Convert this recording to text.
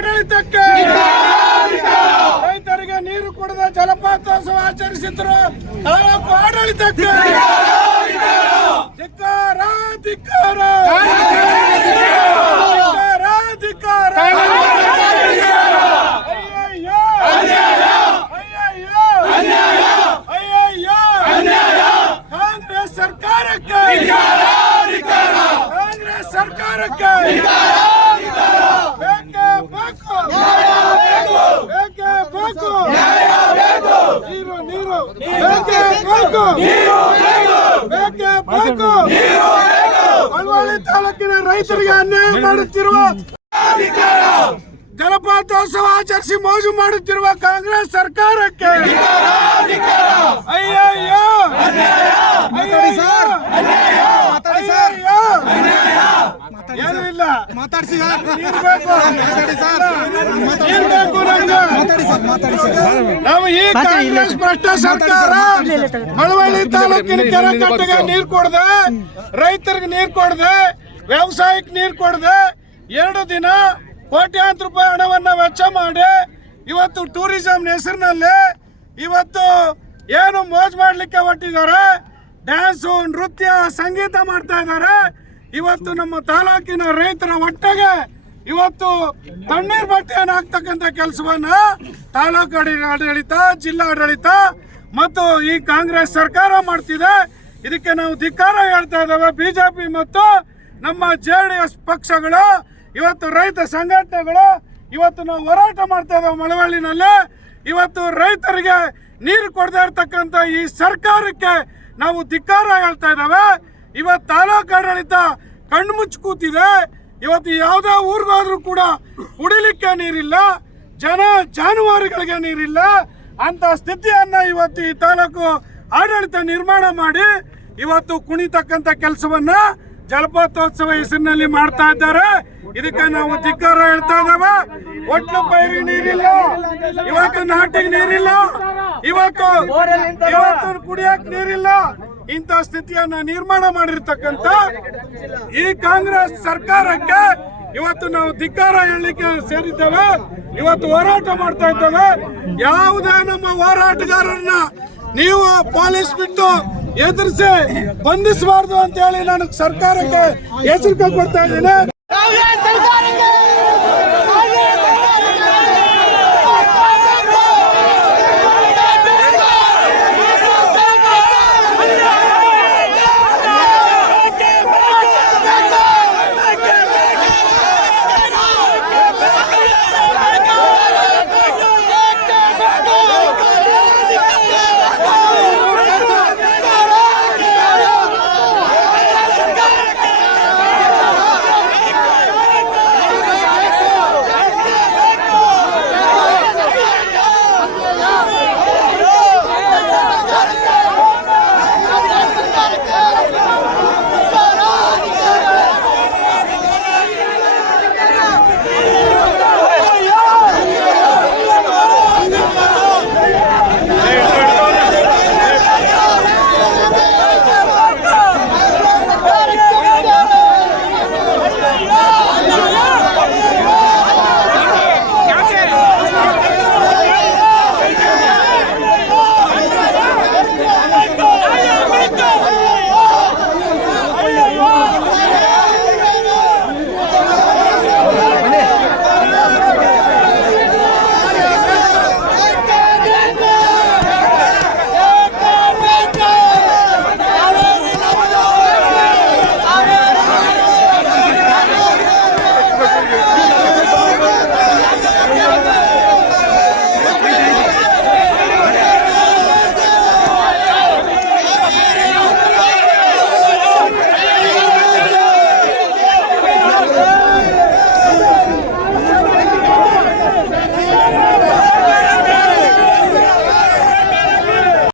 ಆಡಳಿತಕ್ಕೆ ರೈತರಿಗೆ ನೀರು ಕುಡಿದ ಜಲಪಾತೋತ್ಸವ ಆಚರಿಸಿದ್ರು. ತಾಲೂಕು ಆಡಳಿತಕ್ಕೆ ಧಿಕ್ಕಾರ ಧಿಕ್ಕಾರ ಧಿಕ್ಕಾರ ಕಾಂಗ್ರೆಸ್ ಸರ್ಕಾರಕ್ಕೆ. ಕಾಂಗ್ರೆಸ್ ಸರ್ಕಾರಕ್ಕೆ. ತಾಲೂಕಿನ ರೈತರಿಗೆ ಅನ್ಯಾಯ ಮಾಡುತ್ತಿರುವ ಜಲಪಾತ ಆಚರಿಸಿ ಮೋಜು ಮಾಡುತ್ತಿರುವ ಕಾಂಗ್ರೆಸ್ ಸರ್ಕಾರಕ್ಕೆ ಏನೂ ಇಲ್ಲ? ಮಾತಾಡಿಸಿ ನೀರು ಬೇಕು ನೀರು ಬೇಕು ನಮ್ಗೆ ನಾವು ಈ ಕಾಂಗ್ರೆಸ್ ಭ್ರಷ್ಟ ಸರ್ಕಾರ ಮಳವಳ್ಳಿ ತಾಲೂಕಿನ ಕೆರೆ ಕಟ್ಟೆಗೆ ನೀರು ಕೊಡದೆ ರೈತರಿಗೆ ನೀರು ಕೊಡದೆ ವ್ಯವಸಾಯಕ್ಕೆ ನೀರು ಕೊಡದೆ ಎರಡು ದಿನ ಕೋಟ್ಯಾಂತರ ರೂಪಾಯಿ ಹಣವನ್ನು ವೆಚ್ಚ ಮಾಡಿ ಇವತ್ತು ಟೂರಿಸಂ ಹೆಸರಿನಲ್ಲಿ ಇವತ್ತು ಏನು ಮೋಜ್ ಮಾಡ್ಲಿಕ್ಕೆ ಹೊಟ್ಟಿದ್ದಾರೆ ಡ್ಯಾನ್ಸು ನೃತ್ಯ ಸಂಗೀತ ಮಾಡ್ತಾ ಇದ್ದಾರೆ. ಇವತ್ತು ನಮ್ಮ ತಾಲೂಕಿನ ರೈತರ ಒಟ್ಟಿಗೆ ಇವತ್ತು ತಣ್ಣೀರ್ ಬಟ್ಟೆಯನ್ನು ಹಾಕ್ತಕ್ಕಂಥ ಕೆಲಸವನ್ನ ತಾಲೂಕು ಆಡಳಿ- ಆಡಳಿತ, ಜಿಲ್ಲಾ ಆಡಳಿತ ಮತ್ತು ಈ ಕಾಂಗ್ರೆಸ್ ಸರ್ಕಾರ ಮಾಡ್ತಿದೆ. ಇದಕ್ಕೆ ನಾವು ಧಿಕ್ಕಾರ ಹೇಳ್ತಾ ಇದ್ದೇವೆ. ಬಿಜೆಪಿ ಮತ್ತು ನಮ್ಮ ಜೆ ಡಿ ಎಸ್ ಪಕ್ಷಗಳು, ಇವತ್ತು ರೈತ ಸಂಘಟನೆಗಳು, ಇವತ್ತು ನಾವು ಹೋರಾಟ ಮಾಡ್ತಾ ಇದ್ದಾವೆ ಮಳವಳ್ಳಿನಲ್ಲಿ. ಇವತ್ತು ರೈತರಿಗೆ ನೀರು ಕೊಡದೇ ಇರ್ತಕ್ಕಂಥ ಈ ಸರ್ಕಾರಕ್ಕೆ ನಾವು ಧಿಕ್ಕಾರ ಹೇಳ್ತಾ ಇದ್ದೇವೆ. ಇವತ್ತು ತಾಲೂಕು ಆಡಳಿತ ಕಣ್ಣು ಮುಚ್ಚಿ ಕೂತಿದೆ. ಇವತ್ತು ಯಾವುದೇ ಊರಿಗಾದರೂ ಕೂಡ ಕುಡಿಲಿಕ್ಕೆ ನೀರಿಲ್ಲ, ಜನ ಜಾನುವಾರುಗಳಿಗೆ ನೀರಿಲ್ಲ. ಅಂತ ಸ್ಥಿತಿಯನ್ನ ಇವತ್ತು ಈ ತಾಲೂಕು ಆಡಳಿತ ನಿರ್ಮಾಣ ಮಾಡಿ ಇವತ್ತು ಕುಣಿತಕ್ಕಂಥ ಕೆಲಸವನ್ನ ಜಲಪಾತೋತ್ಸವ ಹೆಸರಿನಲ್ಲಿ ಮಾಡ್ತಾ ಇದ್ದಾರೆ. ಇದಕ್ಕೆ ನಾವು ಧಿಕ್ಕಾರ ಹೇಳ್ತಾ ಇದ್ದಾವೆ. ಒಟ್ಲು ಪೈರಿ ನೀರಿಲ್ಲ, ಇವತ್ತು ನಾಟಿಗೆ ನೀರಿಲ್ಲ. ಇವತ್ತು ಇವತ್ತು ಕುಡಿಯಕ್ ನೀರಿಲ್ಲ. ಇಂಥ ಸ್ಥಿತಿಯನ್ನ ನಿರ್ಮಾಣ ಮಾಡಿರ್ತಕ್ಕಂಥ ಈ ಕಾಂಗ್ರೆಸ್ ಸರ್ಕಾರಕ್ಕೆ ಇವತ್ತು ನಾವು ಧಿಕ್ಕಾರ ಹೇಳಲಿಕ್ಕೆ ಸೇರಿದ್ದೇವೆ. ಇವತ್ತು ಹೋರಾಟ ಮಾಡ್ತಾ ಇದ್ದೇವೆ. ಯಾವುದೇ ನಮ್ಮ ಹೋರಾಟಗಾರರನ್ನ ನೀವು ಪೊಲೀಸ್ ಬಿಟ್ಟು ಎದುರಿಸಿ ಬಂಧಿಸಬಾರ್ದು ಅಂತ ಹೇಳಿ ನಾನು ಸರ್ಕಾರಕ್ಕೆ ಎಚ್ಚರಿಕೆ ಕೊಡ್ತಾ ಇದ್ದೇನೆ. ಸರ್ಕಾರಕ್ಕೆ